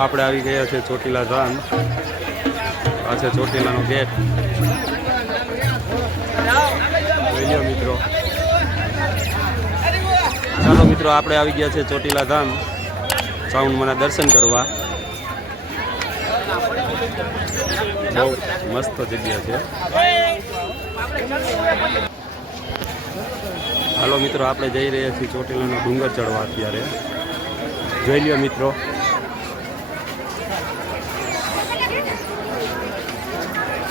આપણે આવી ગયા છે ચોટીલા ધામ. આ છે ચોટીલાનો ગેટ. લ્યો મિત્રો. ચાલો મિત્રો, આપણે આવી ગયા છે ચોટીલા ધામ. ચાઉંડમાના દર્શન કરવા. બહુ મસ્ત જગ્યા છે. હાલો મિત્રો, આપણે જઈ રહ્યા છીએ ચોટીલાનો ડુંગર ચડવા અત્યારે. જોઈ લ્યો મિત્રો.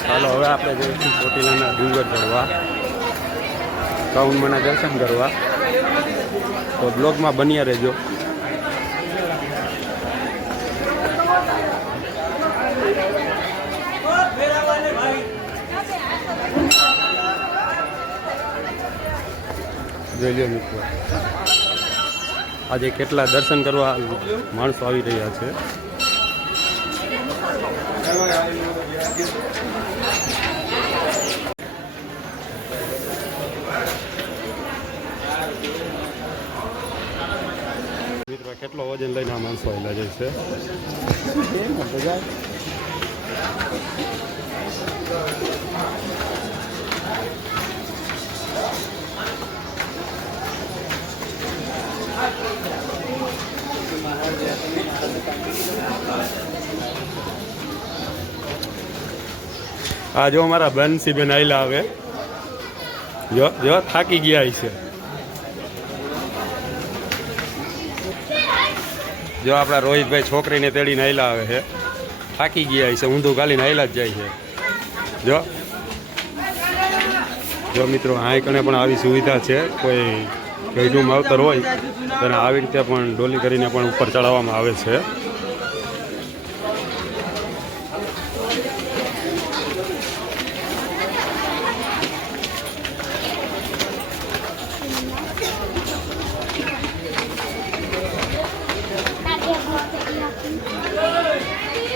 ચાલો હવે આપણે જઈશું ચોટીલાના ડુંગર ચડવા. કાઉન્ડમાંના દર્શન કરવા. તો બ્લોગમાં બન્યા રહેજો. જોઈ મિત્રો. આજે કેટલા દર્શન કરવા માણસો આવી રહ્યા છે. મિત્રો કેટલો વજન લઈને આ માણસો આવેલા જાય છે? આ જો અમારા બંસીબેન આયલા આવે જો જો, થાકી ગયા છે જો આપણા રોહિતભાઈ છોકરીને તેડીને આયલા આવે છે. થાકી ગયા છે ઊંધું ગાલીને આયલા જ જાય છે. જો. જો મિત્રો, આ પણ આવી સુવિધા છે. કોઈ ગઈડું માવતર હોય, તેને આવી રીતે પણ ડોલી કરીને પણ ઉપર ચડાવવામાં આવે છે.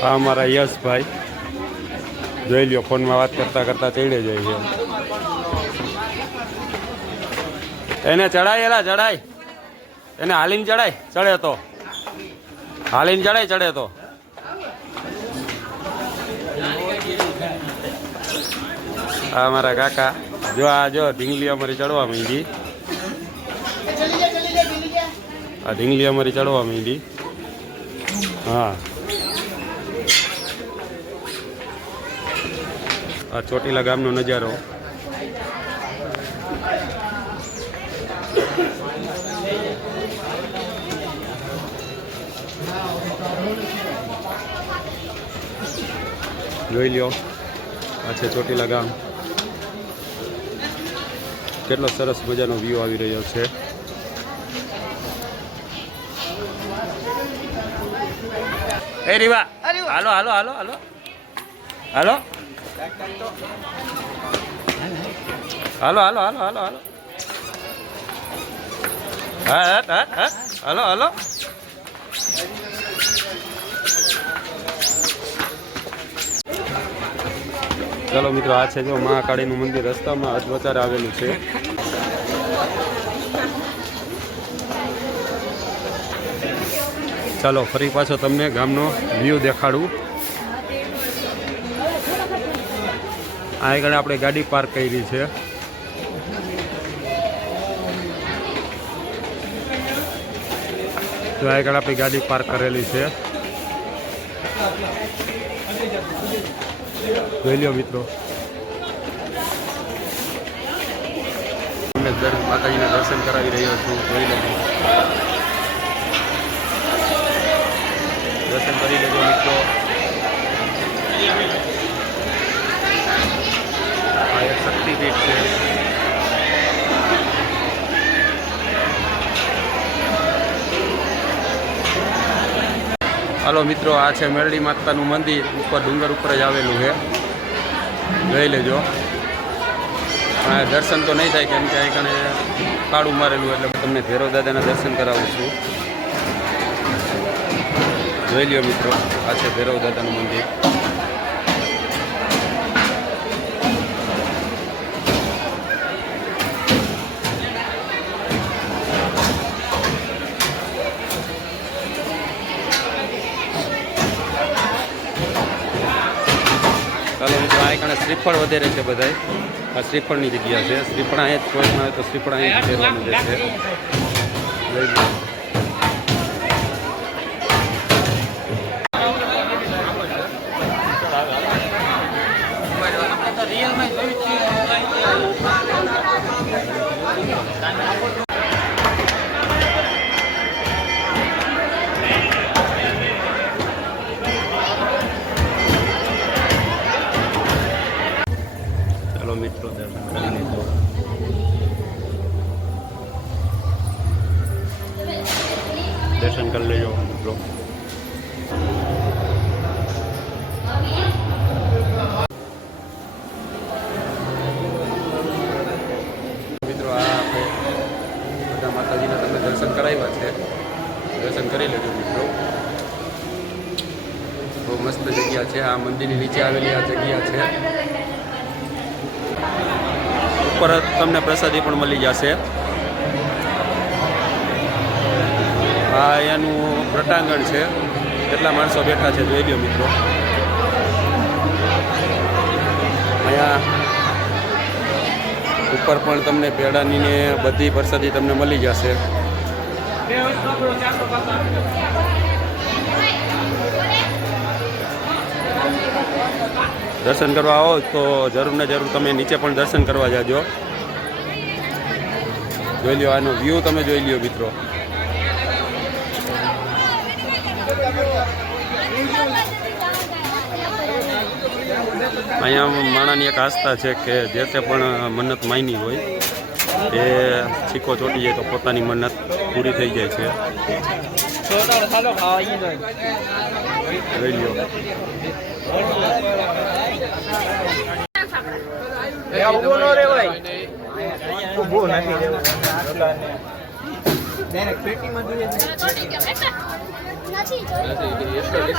આ અમારા યશભાઈ. જોઈ લ્યો ફોનમાં વાત કરતા કરતા ચડે જાય છે. એને ચડાય એલા ચડાય એને હાલીને ચડાય ચડે તો. હાલીને ચડાય ચડે તો. આ મારા કાકા. જો આ જો ઢીંગલી અમારી ચડવા માંડી. આ ઢીંગલી અમારી ચડવા માંડી. હા. આ ચોટીલા ગામનો નજારો. જોઈ લ્યો આ છે ચોટીલા ગામ. કેટલો સરસ મજાનો વ્યૂ આવી રહ્યો છે. એ રીવા હાલો હાલો હાલો હાલો. હાલો. હાલો હાલો હાલો હાલો હાલો. હા હા હા હા હાલો હાલો. ચાલો મિત્રો, આ છે જો મહાકાળીનું મંદિર. રસ્તામાં અધવચારે આવેલું છે. ચાલો, ફરી પાછો તમને ગામનો વ્યૂ દેખાડું. આગળ આપણે ગાડી પાર્ક કરી છે. તો આગળ આપણી ગાડી પાર્ક કરેલી છે. જોઈ લ્યો મિત્રો. માતાજીના દર્શન કરાવી રહ્યો છું. જોઈ લો દર્શન કરી લેજો મિત્રો આ એક શક્તિપીઠ છે હાલો મિત્રો, આ છે મેરડી માતાનું મંદિર. ઉપર ડુંગર ઉપર જ આવેલું છે. જોઈ લેજો. આ દર્શન તો નહીં થાય કેમ કે અહીં કણે કાળું મારેલું એટલે તમને ભૈરવ દાદાના દર્શન કરાવું છું. જોઈ લ્યો મિત્રો, આ છે ભૈરવ દાદાનું મંદિર. શ્રીફળ વધારે છે બધાય. આ શ્રીફળની જગ્યા છે. શ્રીફળ અહીંયા જ આવે તો શ્રીફળ અહીંયા જ ફેરવાનું છે. દર્શન કરી લેજો મિત્રો મિત્રો, આ આપણે બધા માતાજીના તમને દર્શન કરાવ્યા છે. દર્શન કરી લેજો, મિત્રો. બહુ મસ્ત જગ્યા છે. આ મંદિરની નીચે આવેલી આ જગ્યા છે. ઉપર તમને પ્રસાદી પણ મળી જશે. આ એનું પ્રટાંગણ છે. કેટલા માણસો બેઠા છે જોઈ લો મિત્રો. અહીંયા ઉપર પણ તમને પેડાની ને બધી પરસાદી તમને મળી જશે. દર્શન કરવા આવો તો જરૂર ને જરૂર તમે નીચે પણ દર્શન કરવા જાજો. જોઈ લો આનો વ્યૂ તમે જોઈ લ્યો મિત્રો. અહીંયા માણાની એક આસ્થા છે કે જે તે પણ મન્નત માયની હોય, એ છીકો ચોટી જાય તો પોતાની મન્નત પૂરી થઈ જાય છે. લ્યો. ઊભો નથી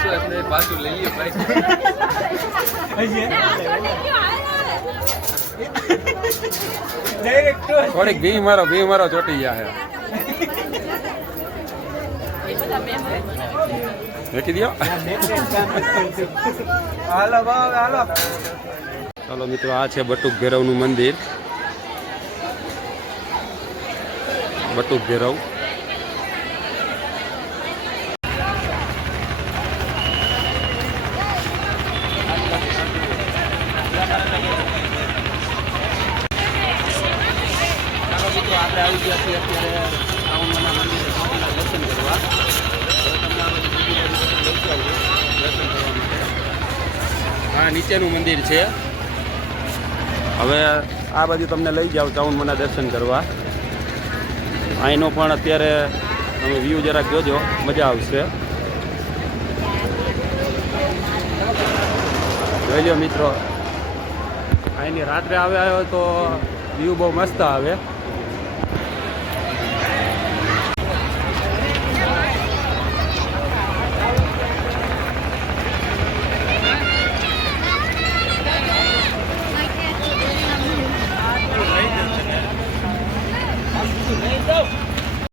થોડીક ભી મારો ભી મારો ચોટી ગયા હે મૂકી દો હાલો હાલો. ચાલો મિત્રો આ છે બટુક ભૈરવનું મંદિર. બટુક ભૈરવ ચાલો મિત્રો આપણે આવી ગયા છીએ અત્યારે શ્રાવણના મંદિરે દર્શન કરવા. દર્શન નીચેનું મંદિર છે. હવે આ બાજુ તમને લઈ જાઓ ચાઉન્ડમાના દર્શન કરવા. અહીંનો પણ અત્યારે તમે વ્યૂ જરાક જોજો, મજા આવશે. જોઈ મિત્રો. અહીંની રાત્રે આવ્યા આવ્યો તો વ્યૂ બહુ મસ્ત આવે.